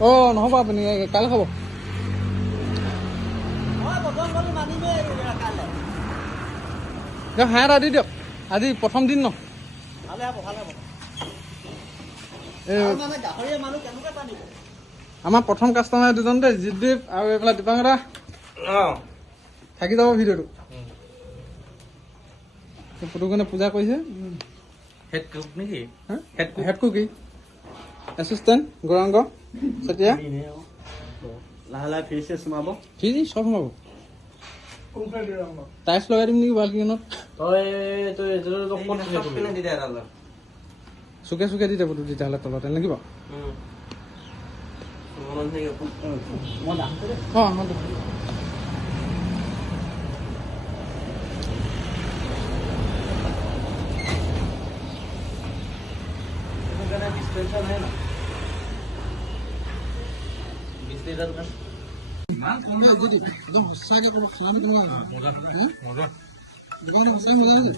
অঁ নহ'ব আপুনি কাইলৈ খাব দিয়ক হাঁহ এটা দি দিয়ক আজি প্ৰথম দিন ন আমাৰ প্ৰথম কাষ্টমাৰ দুজন দেই জিদ্বীপ আৰু এইফালে দীপাংকৰা থাকি যাব ভিডিঅ'টো পুতুকনে পূজা কৰিছে হেড কুক কি এচিষ্টেণ্ট গৌৰাংগ চেতিয়া লাহে লাহে ফ্ৰিজে সোমাব কি চব সোমাব টাইলছ লগাই দিম নেকি বাল্কিঙত চুকে চুকে দি দিব তেতিয়াহ'লে তলতে লাগিব অঁ একদম সঁচাকে ক'ব খানাটো কেনেকুৱা দোকানটো সঁচাকৈ মজা হৈছে